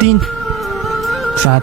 3 7۔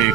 1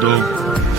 2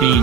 3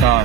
4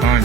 5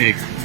1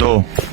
2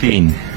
3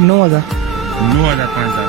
9000۔ 9000 5000۔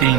3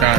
4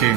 6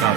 7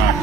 8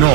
9۔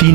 3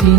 3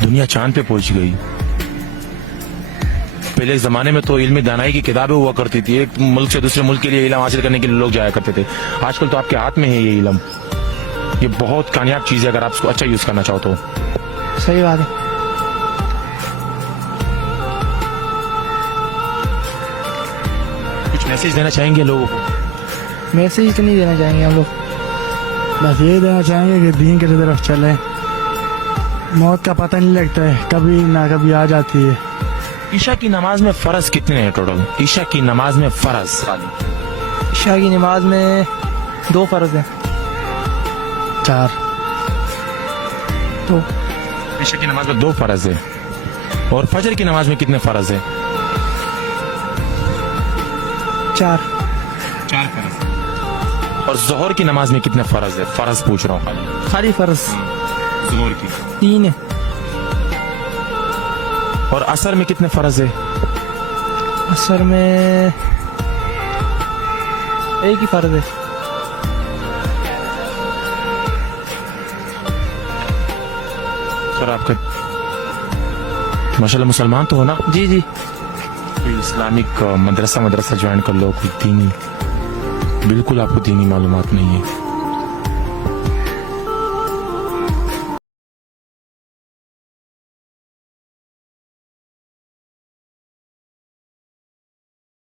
दुनिया चांद पे पहुंच गई। पहले इस जमाने में तो इल्म दानाई की किताबें हुआ करती थी, एक मुल्क से दूसरे मुल्क के लिए इल्म हासिल करने के लिए लोग जाया करते थे। आजकल तो आपके हाथ में है ये इल्म। ये बहुत कामयाब चीज है अगर आप इसको अच्छा यूज करना चाहो तो। सही बात है। कुछ मैसेज देना चाहेंगे लोगों को? मैसेज तो नहीं देना चाहेंगे हम लोग, बस ये देना चाहेंगे कि दीन की तरफ चलें। मौत का पता नहीं लगता है, कभी ना कभी आ जाती है। ईशा की नमाज में फर्ज कितने हैं टोटल? ईशा की नमाज में फर्ज इशा की नमाज में 2 फर्ज हैं। 4 तो ईशा की नमाज में 2 फर्ज है। और फजर की नमाज में कितने फर्ज है? 4 फर्ज। और जोहर की नमाज में कितने फर्ज है? फर्ज पूछ रहा हूँ खाली फर्ज जोहर की। 3 है। और असर में कितने फर्ज है? असर में 1 ही फर्ज है। सर आपका माशाल्लाह मुसलमान तो हो ना? जी जी। कोई इस्लामिक मदरसा ज्वाइन कर लो, कोई दीनी, बिल्कुल आपको दीनी मालूमात नहीं है।